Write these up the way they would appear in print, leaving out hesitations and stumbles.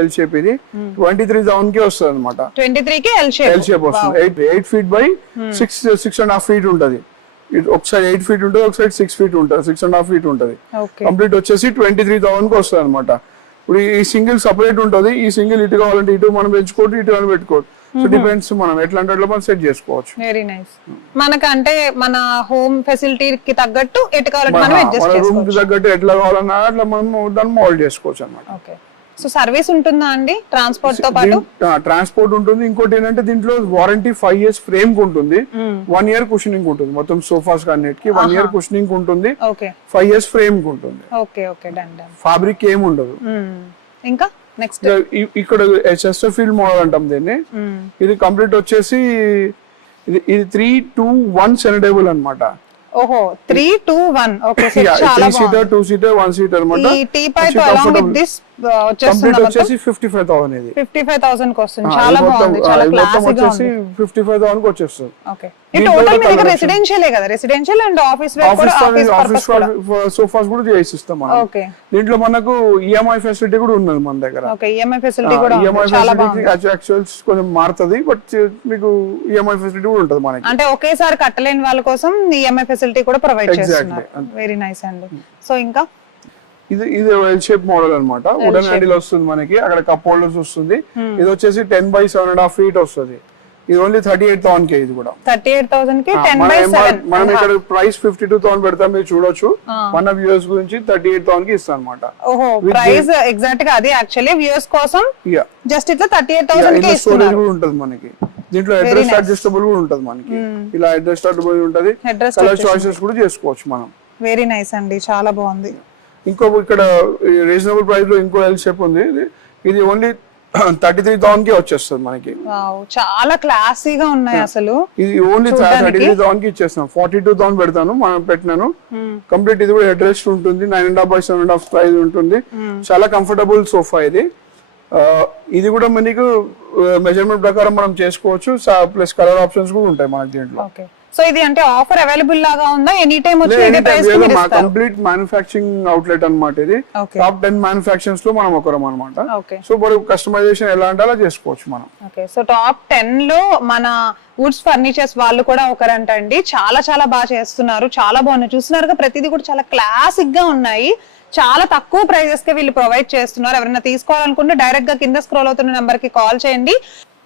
L shape ఇది 23,000 కి వస్తుంది అనమాట. 23 కి ఎల్ షేప్ వస్తుంది. 8 feet by 6.5 feet ఉంటది. ఒక సైడ్ 8 feet ఉంటుంది, ఒక సైడ్ 6 feet ఉంటుంది, 6.5 feet ఉంటది. కంప్లీట్ వచ్చేసి 23,000 కి వస్తుంది అనమాట. ఇప్పుడు ఈ సింగిల్ సపరేట్ ఉంటది. ఈ సింగిల్ ఇటు కావాలంటే ఇటు మనం పెంచుకోవచ్చు, ఇటు అని పెట్టుకోవచ్చు. సో డిపెండ్స్ మనం ఎట్లాంటి మనం సెట్ చేసుకోవచ్చు. Very nice. మనకు అంటే మన హోమ్ ఫెసిలిటీ కి తగ్గట్టు ఎటు కావాలంటే మనం అడ్జస్ట్ చేసుకోవచ్చు. రూమ్ కి తగ్గట్టు ఎట్లా కావాలన్నా అట్లా మనం దాన్ని మోల్డ్ చేసుకోవచ్చు అన్నమాట. ఓకే. సో సర్వీస్ ఉంటుందా అండి ట్రాన్స్పోర్ట్ తో పాటు? ట్రాన్స్పోర్ట్ ఉంటుంది. ఇంకోటి ఏంటంటే దీంట్లో వారంటీ 5 years ఫ్రేమ్ కి ఉంటుంది, 1 year కుషనింగ్ ఉంటుంది. మొత్తం సోఫాస్ అన్నిటికి 1 year కుషనింగ్ ఉంటుంది, 5 years ఫ్రేమ్ కి ఉంటుంది. Okay okay done done. Fabric ఏమి ఉండదు. ఇంకా నెక్స్ట్ ఇక్కడ చెస్టర్ఫీల్డ్ మోడల్ అంటాం దీన్ని. ఇది కంప్లీట్ వచ్చేసి ఇది 3-2-1 సెనటేబుల్ అన్నమాట. ఓహో 3-2-1. ఓకే. చాలా 3-seater 2-seater 1-seater అన్నమాట. ఈ టీపై తో అలాంగ్ విత్ దిస్ కంప్లీట్ వచ్చేసి 55,000 ఇది. 55,000 కి వస్తుంది. చాలా బాగుంది, చాలా క్లాసీగా ఉంది. 55,000 కి వచ్చేస్తుంది. ఓకే. ఈ టోటల్ మీ దగ్గర రెసిడెన్షియల్ కదా? రెసిడెన్షియల్ అండ్ ఆఫీస్ వేర్ కూడా, ఆఫీస్ సోఫాస్ కూడా చేసిస్తాం మనం. ఓకే. దీంట్లో మనకు ఈఎంఐ ఫెసిలిటీ కూడా ఉన్నది మన దగ్గర. ఓకే. ఈఎంఐ ఫెసిలిటీ కూడా ఈఎంఐ ఫెసిలిటీ యాక్చువల్స్ కొంచెం మారుతది, బట్ మీకు ఈఎంఐ ఫెసిలిటీ కూడా ఉంటది మనకి. అంటే ఒకేసారి కట్టలేని వాళ్ళ కోసం ఈఎంఐ ఫెసిలిటీ కూడా ప్రొవైడ్ చేస్తున్నారు. వెరీ నైస్ అండి. సో ఇంకా ఇది ఎల్ షేప్ మోడల్ అన్నమాట. వుడెన్ హ్యాండిల్ వస్తుంది మనకి, అక్కడ కప్ హోల్డర్స్ వస్తుంది. ఇది వచ్చేసి 10 by 7.5 feet వస్తుంది. ఇది ఓన్లీ 38,000 కి. ఇది కూడా 38,000 కి 10 by 7. మనం ఇక్కడ ప్రైస్ 52,000 పెడతాం, మీరు చూడొచ్చు. మన వ్యూవర్స్ గురించి 38,000 కి ఇస్తాం అన్నమాట. ఓహో, ప్రైస్ ఎగ్జాక్ట్ గా అది యాక్చువల్లీ వ్యూవర్స్ కోసం జస్ట్ ఇట్లా 38,000 కి ఇస్తున్నారు. స్టోరేజ్ కూడా ఉంటది మనకి దీంట్లో. అడ్రస్ అడ్జస్టబుల్ కూడా ఉంటది మనకి. ఇలా అడ్రస్ అడ్జస్టబుల్ ఉంటది. కలర్ చాయిసెస్ కూడా చేసుకోవచ్చు మనం. వెరీ నైస్ అండి, చాలా బాగుంది. ఇంకో ఇక్కడ రీజనబుల్ ప్రైస్ లో ఇంకో ఎల్ షేప్ ఉంది. ఇది ఓన్లీ 33,000 కి వచ్చేస్తుంది మనకి. చాలా క్లాసీగా ఉన్నాయి అసలు. ఇది ఓన్లీ 33,000 కి ఇచ్చేస్తాం. 42,000 పెడతాను మనం పెట్టినాను. కంప్లీట్ ఇది కూడా అడ్రస్ ఉంటుంది. 9.5 by 7.5 ప్రైస్ ఉంటుంది. చాలా కంఫర్టబుల్ సోఫా ఇది. ఇది కూడా మనకు మెజర్మెంట్ ప్రకారం మనం చేసుకోవచ్చు. ప్లస్ కలర్ ఆప్షన్స్ కూడా ఉంటాయి మనకి దీంట్లో. సో ఇది అంటే ఆఫర్ అవైలబుల్ లాగా ఉందా? ఎనీ టైం వచ్చి ఇదే ప్రైస్ కి మీరు ఇస్తారా? కంప్లీట్ మ్యానుఫ్యాక్చరింగ్ అవుట్లెట్ అన్నమాట ఇది. టాప్ 10 మ్యానుఫ్యాక్చరింగ్స్ లో మనం ఒకరం అన్నమాట. సో మరి కస్టమైజేషన్ ఎలా అంటే అలా చేసుకోవచ్చు మనం. ఓకే. సో టాప్ 10 లో మన వుడ్స్ ఫర్నిచర్స్ వాళ్ళు కూడా ఒకరంటండి. చాలా చాలా బాగా చేస్తున్నారు, చాలా బాగున్నాయి. చూస్తున్నారుగా ప్రతిదీ కూడా చాలా క్లాసిక్ గా ఉన్నాయి. చాలా తక్కువ ప్రైజెస్ కి వీళ్ళు ప్రొవైడ్ చేస్తున్నారు. ఎవరైనా తీసుకోవాలనుకుంటే డైరెక్ట్ గా కింద స్క్రోల్ అవుతున్న నెంబర్ కి కాల్ చేయండి.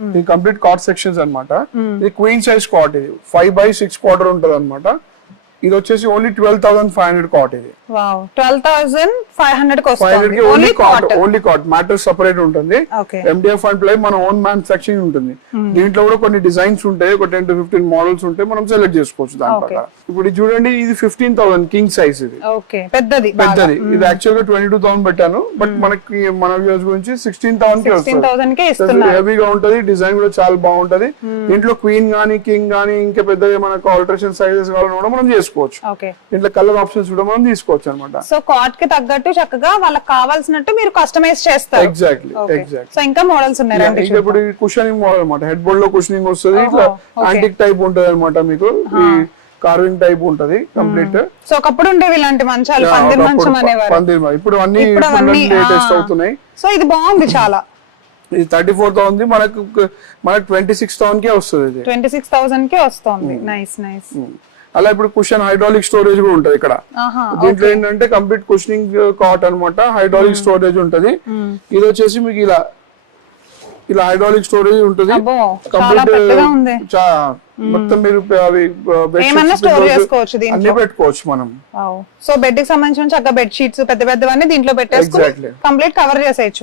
ఇది కంప్లీట్ కాట్ సెక్షన్స్ అన్నమాట. ఇది క్వీన్ సైజ్ కాట్. ఇది 5 by 6 quarter ఉంటది అన్నమాట. ఇది వచ్చేసి ఓన్లీ 12,500 కాట్. ఇది వావ్, 12,500 కి వస్తుంది. Only cot. మ్యాట్రెస్ సెపరేట్ ఉంటుంది. MDF అండ్ ప్లై మన ఓన్ మ్యానుఫ్యాక్చరింగ్ ఉంటుంది. దీంట్లో కూడా కొన్ని డిజైన్స్ ఉంటాయి, ఒక 10 to 15 మోడల్స్ ఉంటాయి, మనం సెలెక్ట్ చేసుకోవచ్చు దాని ప్రకారం. ఇప్పుడు చూడండి, ఇది 15,000 కింగ్ సైజ్. ఇది పెద్దది. ఇది యాక్చువల్ గా 22,000 పెట్టాను, బట్ మనకి మన వ్యూస్ గురించి 16,000 కి వస్తుంది. హెవీగా ఉంటది, డిజైన్ కూడా చాలా బాగుంటది. దీంట్లో క్వీన్ గానీ కింగ్ గానీ ఇంకా పెద్దగా మనకు ఆల్టరేషన్ సైజెస్ కావాలన్నా కూడా మనం చేసుకోవచ్చు. ఇంట్లో కలర్ ఆప్షన్స్ కూడా మనం తీసుకోవచ్చు అన్నమాట. సో కాట్ కి తగ్గట్టు చక్కగా వాళ్ళకి కావాల్సినట్టు మీరు కస్టమైజ్ చేస్తారు. ఎగ్జాక్ట్లీ. సో ఇంకా మోడల్స్ ఉన్నాయి. ఇప్పుడు కుషనింగ్ మోడల్ అన్నమాట. హెడ్ బోర్డ్ లో కుషనింగ్ వస్తుంది. ఇట్లా యాంటిక్ టైప్ ఉంటది అన్నమాట. మీకు ఈ కార్వింగ్ టైప్ ఉంటది కంప్లీట్. సో ఒకప్పుడు ఉండేవి ఇలాంటి మంచాలు, పందిర్ మంచం అనేవారు. ఇప్పుడు అన్ని లేటెస్ట్ అవుతున్నాయి. సో ఇది బాగుంది చాలా. ఇది 34,000 మనకు 26,000 కే వస్తుంది. 26,000 కే వస్తుంది. Nice nice. అలా ఇప్పుడు కుషన్ హైడ్రాలిక్ స్టోరేజ్ కూడా ఉంటది ఇక్కడ. దీంట్లో ఏంటంటే కంప్లీట్ కుషనింగ్ కాట్ అన్నమాట. హైడ్రాలిక్ స్టోరేజ్ ఉంటది. ఇది వచ్చేసి మీకు ఇలా హైడ్రాలిక్ స్టోరేజ్ ఉంటుంది. మొత్తం మీరు అన్ని పెట్టుకోవచ్చు మనం. సో బెడ్ కి సంబంధించిన చక్కగా బెడ్ షీట్స్ పెద్ద పెద్దవన్నీ దీంట్లో పెట్టేసుకొని కంప్లీట్ కవర్ చేసేయచ్చు.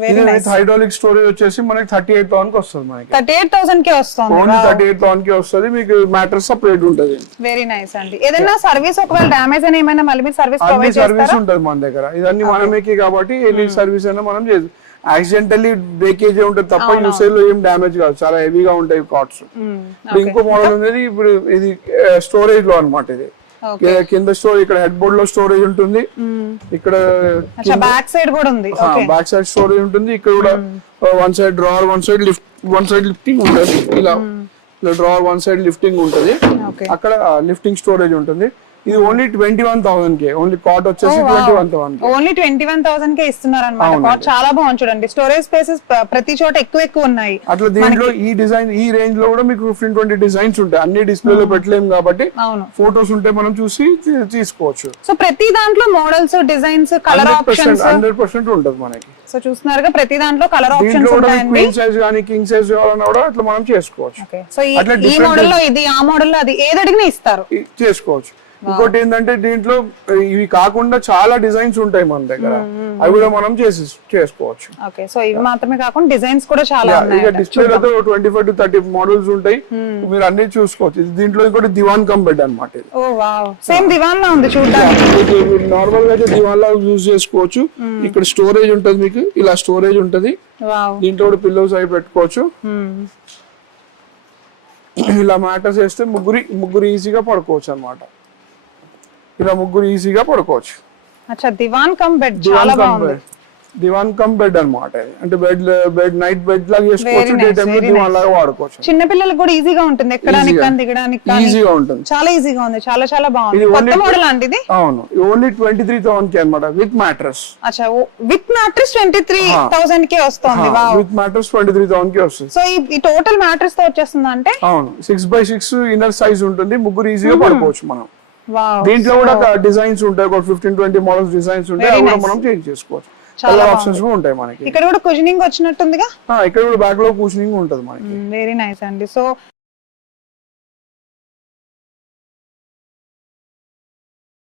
హైడ్రాలిక్ స్టోరేజ్ వచ్చేసి మనకి 38,000 కి వస్తుంది. మనకి 38,000 కి వస్తుంది. ఓన్లీ 38,000 కి వస్తుంది. మీకు మ్యాట్రెస్ సెపరేట్ ఉంటది. వెరీ నైస్ అండి. ఏదైనా సర్వీస్ ఒకవేళ డామేజ్ అని ఏమైనా మళ్ళీ మీరు సర్వీస్ ప్రొవైడ్ చేస్తారా? సర్వీస్ ఉంటది మన దగ్గర. ఇదన్నీ మనమేకి కాబట్టి ఎనీ సర్వీస్ అయినా మనం చేస్తాం. యాక్సిడెంటల్లీ బ్రేకేజ్ ఉంటుంది తప్ప యూసేజ్ లో ఏం డ్యామేజ్ కాదు. చాలా హెవీగా ఉంటాయి కాట్స్. ఇంకో మోడల్ ఉంది. ఇప్పుడు ఇది స్టోరేజ్ లో అన్నమాట. ఇది కింద ఇక్కడ హెడ్ బోర్డ్ లో స్టోరేజ్ ఉంటుంది. ఇక్కడ బ్యాక్ సైడ్ కూడా ఉంది. బ్యాక్ సైడ్ స్టోరేజ్ ఉంటుంది. ఇక్కడ కూడా one side drawer, one side lifting ఉంటుంది. ఇలా డ్రావర్ వన్ సైడ్ లిఫ్టింగ్ ఉంటుంది. అక్కడ లిఫ్టింగ్ స్టోరేజ్ ఉంటుంది. ఇది ఓన్లీ 21,000 కే. ఓన్లీ కాట్ వచ్చేసి 21,000 కే. ఓన్లీ 21,000 కే ఇస్తున్నారు అనమాట. చాలా బాగుంది చూడండి. స్టోరేజ్ స్పేసెస్ ప్రతి చోట ఎక్కువ ఉన్నాయి. అట్లా దీంట్లో ఈ డిజైన్ ఈ రేంజ్ లో కూడా మీకు 15-20 డిజైన్స్ ఉంటాయి. అన్ని డిస్ప్లే లో పెట్టలేము కాబట్టి ఫోటోస్ ఉంటే మనం చూసి తీసుకోవచ్చు. సో ప్రతి దాంట్లో మోడల్స్, డిజైన్స్, కలర్ ఆప్షన్స్ 100% ఉంటుంది మనకి. సో చూస్తున్నారుగా ప్రతి దాంట్లో కలర్ ఆప్షన్స్ ఉంటాయండి. క్వీన్ సైజ్ గానీ కింగ్ సైజ్ కావాలన్నా కూడా అట్లా మనం చేసుకోవచ్చు. సో ఈ మోడల్ లో ఇది, ఆ మోడల్ లో అది, ఏది అడిగినా ఇస్తారు, చేసుకోవచ్చు. ఇంకోటి ఏంటంటే దీంట్లో ఇవి కాకుండా చాలా డిజైన్స్ ఉంటాయి మన దగ్గర, అవి కూడా మనం చేసుకోవచ్చు. ఓకే, సో ఇవి మాత్రమే కాకుండా డిజైన్స్ కూడా చాలా ఉన్నాయి. డిస్ప్లే లో 25-30 మోడల్స్ ఉంటాయి, మీరు అన్ని చూసుకోవచ్చు. దీంట్లో ఇంకోటి దివాన్ కమ్ బెడ్ అన్నమాట. ఓ వావ్, సేమ్ దివాన్ లా ఉంది చూడడానికి. నార్మల్ గా అయితే దివాన్ లా యూజ్ చేసుకోవచ్చు. ఇక్కడ స్టోరేజ్ ఉంటది, మీకు ఇలా స్టోరేజ్ ఉంటది. దీంట్లో కూడా పిల్లోస్ అవి పెట్టుకోవచ్చు. ఇలా మ్యాటర్స్ వేస్తే ముగ్గురు ఈజీగా పడుకోవచ్చు అన్నమాట. ఇలా ముగ్గురు ఈజీగా పడుకోవచ్చు. అచ్చా, దివాన్ కమ్ బెడ్ చాలా బాగుంది. దివాన్ కమ్ బెడ్ అన్నమాట. అంటే బెడ్ నైట్ బెడ్ లాగా చేసుకోవచ్చు, డే టైం లో దివాన్ లాగా వాడుకోవచ్చు. చిన్న పిల్లలకు కూడా ఈజీగా ఉంటుంది, ఎక్కడానికి కానీ దిగడానికి కానీ ఈజీగా ఉంటుంది. చాలా ఈజీగా ఉంది, చాలా చాలా బాగుంది. కొత్త మోడల్ అండి ఇది. అవును, ఓన్లీ 23,000 కి అన్నమాట విత్ మ్యాట్రెస్. అచ్చా, విత్ మ్యాట్రెస్ 23,000 కే వస్తుంది. వావ్, విత్ మ్యాట్రెస్ 23,000 కి వస్తుంది. సో ఈ టోటల్ మ్యాట్రెస్ తో వచ్చేస్తుంది అంటే? అవును, 6x6 ఇన్నర్ సైజ్ ఉంటుంది, ముగ్గురు ఈజీగా పడుకోవచ్చు మనం. వావ్, దీంట్లో కూడా డిజైన్స్ ఉంటాయి, ఒక 15-20 మోడల్స్ డిజైన్స్ ఉంటాయి, అవి కూడా మనం చేంజ్ చేసుకోవచ్చు. చాలా ఆప్షన్స్ కూడా ఉంటాయి మనకి. ఇక్కడ కూడా కుషనింగ్ వచ్చినట్టుందిగా. ఇక్కడ కూడా బ్యాక్ లో కుషనింగ్ ఉంటుంది మనకి. వెరీ నైస్ అండి. సో